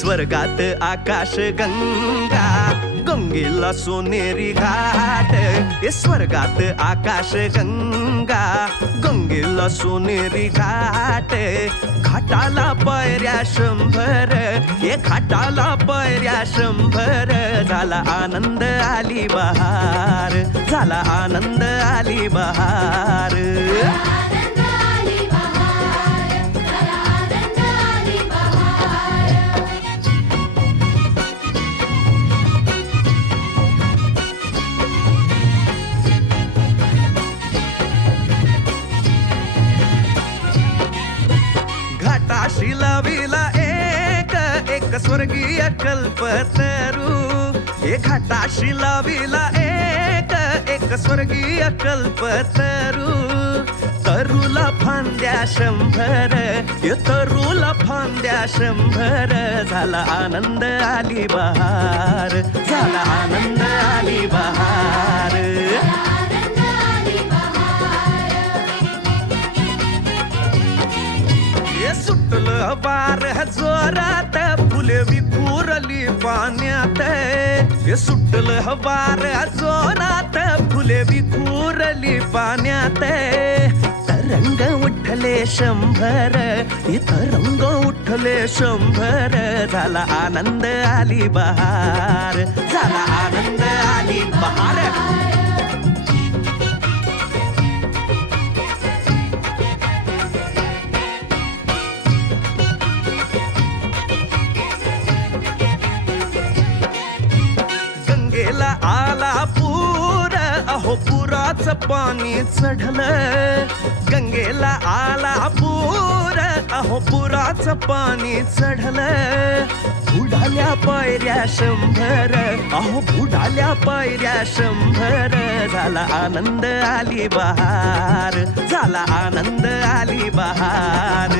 स्वर्गात आकाश गंगा, गंगेला सोनेरी घाट. स्वर्गात आकाश गंगा, गंगेला सोनेरी घाट. घाटाला पायऱ्या 100, घाटाला पायऱ्या 100. झाला आनंद आली बहार, झाला आनंद आली बहार. घाटाशी लाविला एक स्वर्गीय कल्पतरू. घाटाशी लाविला एक स्वर्गीय कल्पतरू. तरूला फांद्या 100, तरूला फांद्या 100. झाला आनंद आली बहार, झाला आनंद आली बहार. सुटलं वार जोरात, फुले विखुरली पाण्यात. सुटलं वार जोरात, फुले विखुरली पाण्यात. तरंग उठले 100, तरंग उठले 100. झाला आनंद आली बहार, झाला आनंद आली बहार. आला पूर, अहो पुराचं पाणी चढलं. गंगेला आला पूर, अहो पुराचं पाणी चढलं. बुडाल्या पायऱ्या 100, अहो बुडाल्या पायऱ्या 100. झाला आनंद आली बहार, झाला आनंद आली बहार.